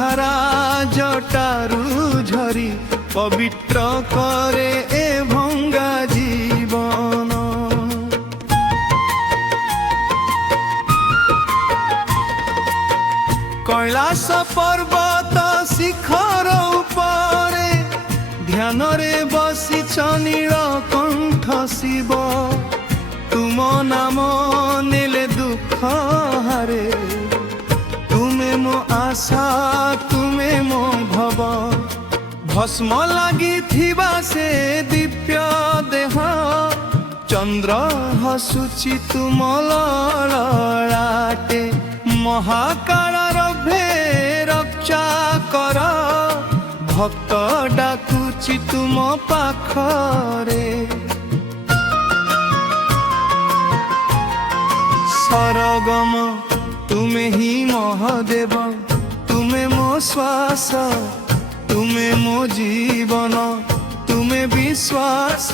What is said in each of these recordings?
ଧାରା ଜଟାରୁ ଝରି ପବିତ୍ର କରେ ଏ ଭଙ୍ଗା ଜୀବନ। কৈলাସ ପର୍ବତ ଶିଖର ଉପରେ ଧ୍ୟାନରେ ବସିଛ ନୀଳକଣ୍ଠ ଶିବ। ତୁମ ନାମ ନେଲେ ଦୁଃଖ ହାରେ, ତୁମେ ମୋ ଆଶା ତୁମେ ମୋ ଭବ। ଭସ୍ମ ଲାଗିଥିବା ସେ ଦିବ୍ୟ ଦେହ, ଚନ୍ଦ୍ର ହସୁଛି ତୁମ ଲଳାଟେ। ମହାକାଳର ରକ୍ଷା କର, ଭକ୍ତ ଡାକୁଛି ତୁମ ପାଖରେ। ସରଗମ ତୁମେ ହିଁ ମହାଦେବ, ତୁମେ ମୋ ଶ୍ୱାସ ତୁମେ ମୋ ଜୀବନ, ତୁମେ ବିଶ୍ୱାସ।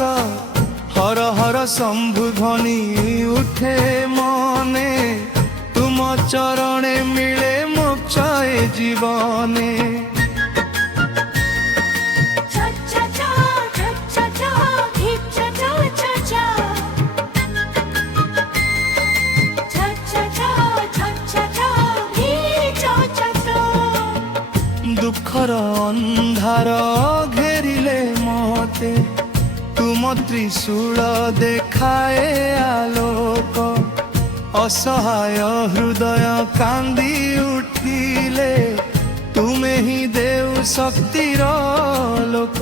ହର ହର ଶମ୍ଭୁ ଧ୍ୱନି ଉଠେ ମନେ, ତୁମ ଚରଣେ ମିଳେ ମୋକ୍ଷ ଏ ଜୀବନେ। ଦୁଃଖର ଅନ୍ଧାର ଘେରିଲେ ମତେ, ତୁମ ତ୍ରିଶୂଳ ଦେଖାଏ ଆଲୋକ। ଅସହାୟ ହୃଦୟ କାନ୍ଦି ଉଠିଲେ, ତୁମେ ହିଁ ଦେଉ ଶକ୍ତିର ଲୋକ।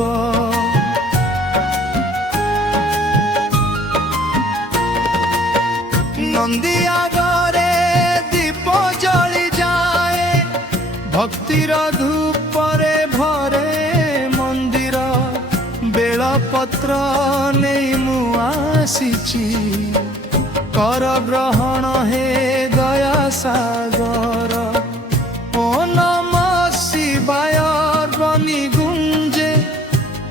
ନନ୍ଦୀ ଆଗରେ ଦୀପ ଜଳିଯାଏ, ଭକ୍ତିର ଧୂପରେ ଭରେ ମନ୍ଦିର। ବେଳପତ୍ର ନେଇ ମୁଁ ଆସିଛି, କର ଗ୍ରହଣ ହେ ଦୟା ସାଗର। ଓ ନମ ଶିବାୟ ଧ୍ୱନି ଗୁଞ୍ଜେ,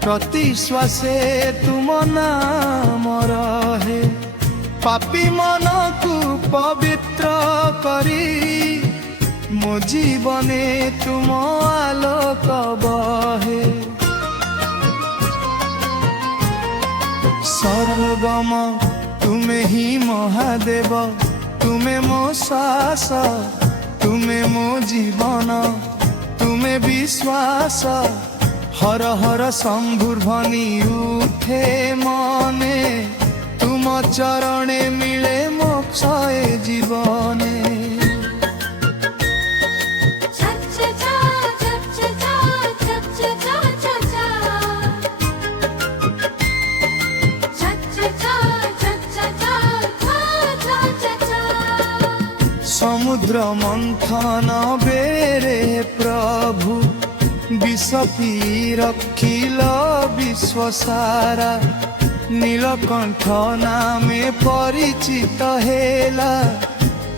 ପ୍ରତି ଶ୍ୱାସେ ତୁମ ନାମ ରହେ। ପାପୀ ମନକୁ ପବିତ୍ର କରି, ମୋ ଜୀବନେ ତୁମ ଆଲୋକ ବହେ। ସରଗମ ତୁମେ ହିଁ ମହାଦେବ, ତୁମେ ମୋ ଶ୍ୱାସ ତୁମେ ମୋ ଜୀବନ, ତୁମେ ବିଶ୍ୱାସ। ହର ହର ଶମ୍ଭୁ ଧ୍ୱନି ଉଠେ ମନେ, ତୁମ ଚରଣେ ମିଳେ ମୋକ୍ଷ ଏ ଜୀବନେ। ସମୁଦ୍ର ମନ୍ଥନ ବେରେ ପ୍ରଭୁ, ବିଷ ପିଇ ରଖିଲ ବିଶ୍ୱ ସାରା। ନୀଳକଣ୍ଠ ନାମେ ପରିଚିତ ହେଲା,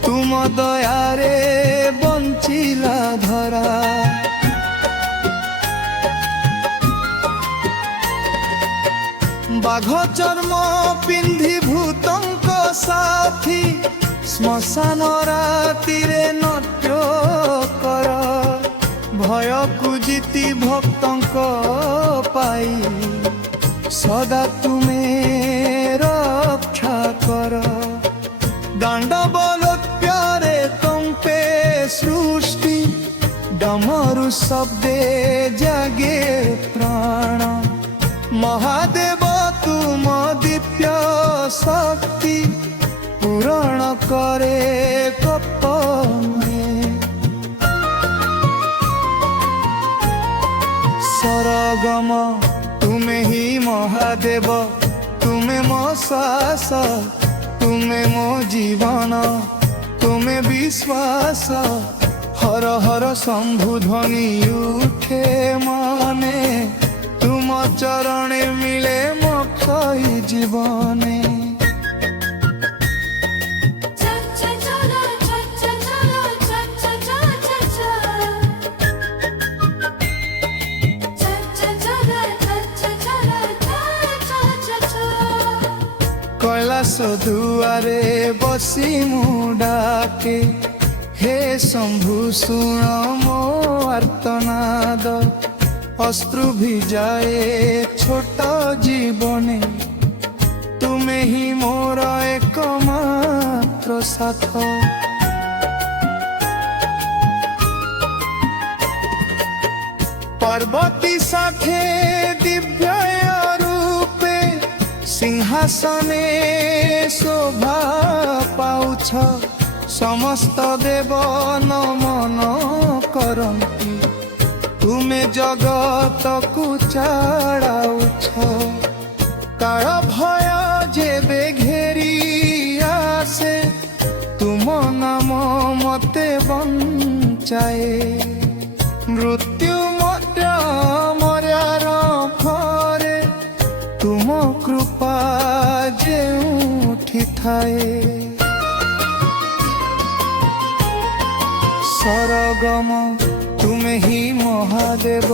ତୁମ ଦୟାରେ ବଞ୍ଚିଲା ଧରା। ବାଘ ଚର୍ମ ପିନ୍ଧି ଭୂତଙ୍କ ସାଥୀ, ଶ୍ମଶାନ ରାତିରେ ନଟ୍ୟ କର। ଭୟକୁ ଜିତି ଭକ୍ତଙ୍କ ପାଇ, ସଦା ତୁମେ ରକ୍ଷା କର। ଦାଣ୍ଡବଲୋକ୍ୟରେ କମ୍ପେ ସୃଷ୍ଟି, ଡମରୁ ଶବ୍ଦେ ଜାଗେ ପ୍ରାଣ। ମହାଦେବ ତୁମ ଦିବ୍ୟ ଶକ୍ତି, ପୂରଣ କରେ କପନେ। ସରଗମ ତୁମେ ହିଁ ମହାଦେବ, ତୁମେ ମୋ ଶ୍ୱାସ ତୁମେ ମୋ ଜୀବନ, ତୁମେ ବିଶ୍ୱାସ। ହର ହର ଶମ୍ଭୁ ଧ୍ୱନି ଉଠେ ମନେ, ତୁମ ଚରଣେ ମିଳେ ମୋକ୍ଷ ଏ ଜୀବନେ। কৈলাস দুয়ারে বসি মু ডাকে, হে শম্ভু শুণ ମୋ ଆର୍ତ୍ତ নাদ অশ্রু ভিজায়ে ছোট জীবনে তুমি হি মোর একমাত্র সাথ পার্বতী সাথে দিব্য রূপে সিংহাসনে শোভা পাউছ সমস্ত দেব নমন করন্তি তুমি জগতকু ছাড়াউছ কাଳ ভয় যেবে ঘেরি আসে তুম নাম মতে বঞ্চায়ে মৃত্যু মর্যার ফরে তুম কৃপা যেউঠি থায়ে ସରଗମ ତୁମେ ହି ମହାଦେବ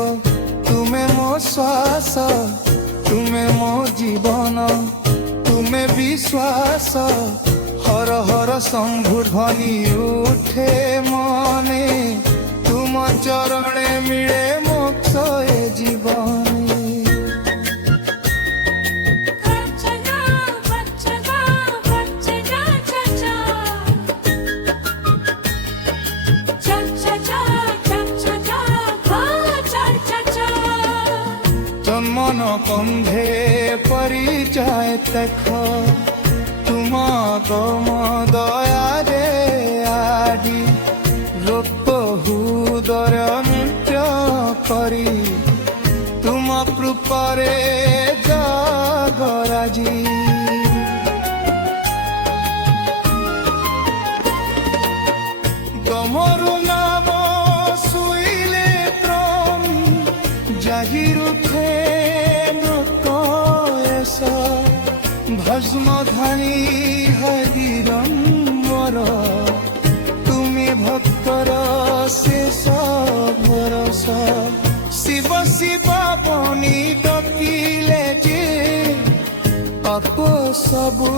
ତୁମେ ମୋ ଶ୍ୱାସ ତୁମେ ମୋ ଜୀବନ ତୁମେ ବିଶ୍ୱାସ ହର ହର ଶମ୍ଭୁ ଧ୍ୱନି ଉଠେ ମନେ ତୁମ ଚରଣେ ମିଳେ ମୋକ୍ଷ ଏ ଜୀବନେ মন কন্ধে পরিচয় দেখ তুম গম দয়ারে আদি রূপ হুদর নৃত্য করি তুম কৃপরে জাগরাজি তমরু নাম শুইলে ত্রম জাগিরুঠে ভস্ম ধানি হরিরম্বর তুমি ভক্তর শেষ ভরস শিব শিব বনি ডকিলে যে পাপ সবু